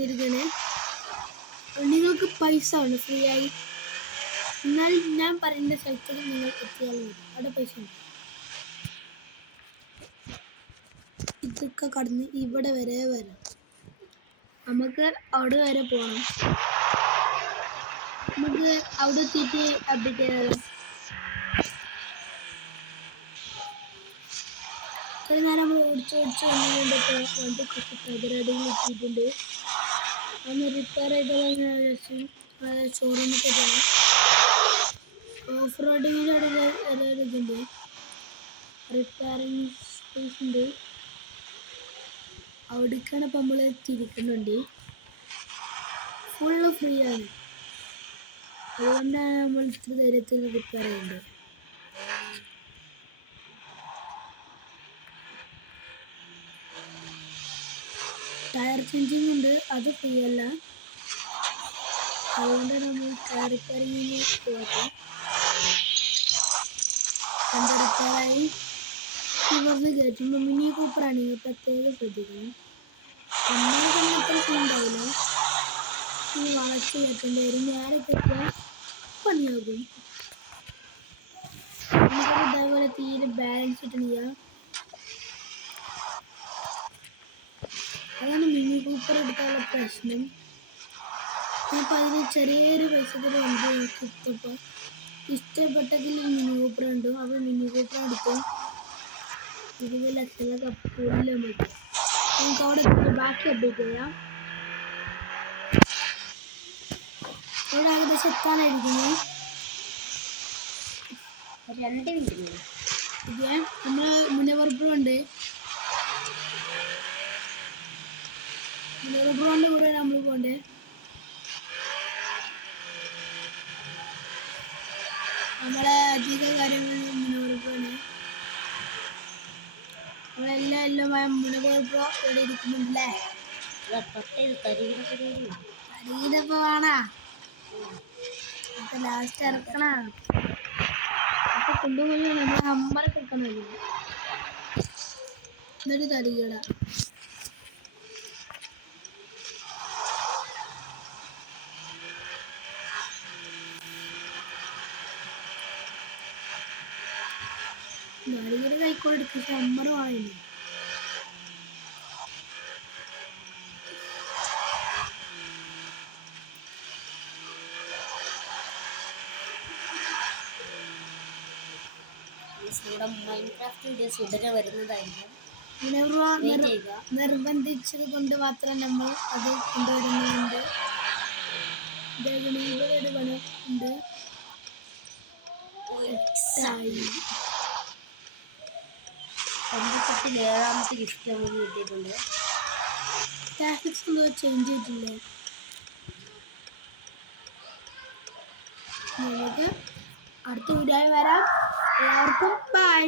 വന്നിരിക്കണേ. നിങ്ങൾക്ക് പൈസ ഉണ്ട് ഫ്രീ ആയി. എന്നാൽ ഞാൻ പറയുന്ന സ്ഥലത്തിൽ നിങ്ങൾ എത്തിയാൽ മതി. അവിടെ പൈസ ഉണ്ട്. ഇതൊക്കെ കടന്ന് ഇവിടെ വരെ വരാം. നമുക്ക് അവിടെ വരെ പോകണം. നമുക്ക് അവിടെ എത്തിയിട്ട് അപ്ഡേറ്റ് ചെയ്താലോ. ഇത്ര നേരം നമ്മൾ ഓടിച്ച് വന്നുകൊണ്ടിട്ട് വണ്ടി കുറച്ച് തകരാടുകൾ എത്തിയിട്ടുണ്ട്. അന്ന് റിപ്പയർ ചെയ്തത് ഷോറൂമൊക്കെ പോകണം. ഓഫ് റോഡിങ്ങിൻ്റെ ഇടയിൽ ഇതുണ്ട്. റിപ്പയറിങ് സ്പേസ് ഉണ്ട്. അവിടേക്കാണ് ഇപ്പം നമ്മൾ തിരിക്കുന്നുണ്ട്. ഫുള്ള് ഫ്രീ ആണ്. അതുകൊണ്ടാണ് നമ്മൾ ഇത്ര ധൈര്യത്തിൽ റിപ്പയർ ചെയ്യുന്നത്. ടയർ ചേഞ്ചിങ് ഉണ്ട്. അത് ഫ്രീ അല്ല. അതുകൊണ്ടാണ് നമ്മൾ ടയർ റിപ്പയറിങ്ങിന് പോകാത്തത്. എൻ്റെ റിപ്പയറായി ഇവിടുന്ന് കയറ്റുമ്പോൾ മിനി കൂപ്പറാണെങ്കിൽ പ്രത്യേകം ശ്രദ്ധിക്കണം. നമ്മൾ തന്നെ അത്ര ഉണ്ടാവില്ല. ഈ വളച്ച് കയറ്റേണ്ടി വരും. നേരെ കയറ്റിയാൽ പണിയാകും. നമുക്കത് ഇതേപോലെ തീരെ ബാലൻസ് കിട്ടണില്ല. അതാണ് മിനി കൂപ്പർ എടുക്കാനുള്ള പ്രശ്നം. അപ്പം അതിന് ചെറിയൊരു പൈസക്ക് വണ്ടി കിട്ടപ്പോൾ ഇഷ്ടപ്പെട്ടതിൽ മിനി കൂപ്പർ ഉണ്ട്. അപ്പോൾ മിനി കൂപ്പർ എടുത്ത് 20 ലക്ഷങ്ങളൊക്കെ കൂടുതൽ മതി. നമുക്ക് അവിടെ ബാക്കി അപ്ഡേറ്റ് ചെയ്യാം. അവിടെ ഏകദേശം എത്താനായിരിക്കുന്നു. 2 മിനിറ്റ്. ഇതേ നമ്മൾ മുന്നേപ്പുറപ്പുണ്ട്. മുന്നേപ്പുറൻ്റെ കൂടെ നമ്മൾ പോകണ്ടേ. നമ്മളെ അധിക കാര്യങ്ങളിൽ മുന്നേപ്പുറപ്പാണ്. നമ്മളെല്ലാം മുന്നേപ്പുറപ്പോ ഇവിടെ ഇരിക്കുന്നുണ്ടല്ലേ. തരീരപ്പോ വേണാ. അപ്പം ലാസ്റ്റ് ഇറക്കണ. അപ്പം കൊണ്ടുപോയി നമ്മൾ അമ്പലം കിട്ടണമല്ലോ. എന്നിട്ട് തരികട. തരികട കൈക്കോടെടുക്കും. പക്ഷെ അമ്പലമാണല്ലോ. മൈൻക്രാഫ്റ്റ് വീഡിയോസ് ഉടനെ വരുന്നതായിരിക്കും. നിർബന്ധിച്ചത് കൊണ്ട് മാത്രം നമ്മൾ അത് കൊണ്ടുവരുന്നുണ്ട്. ഇവിടെ ഉണ്ട്. 7ാമത്തെ ഗിഫ്റ്റ് നമുക്ക് കിട്ടിയിട്ടുണ്ട്. ഗ്രാഫിക്സ് ഒന്നും ചേഞ്ച് ചെയ്തിട്ടില്ലേ. നമുക്ക് അടുത്ത വീഡിയോയിൽ വരാം. എല്ലാവർക്കും ബൈ.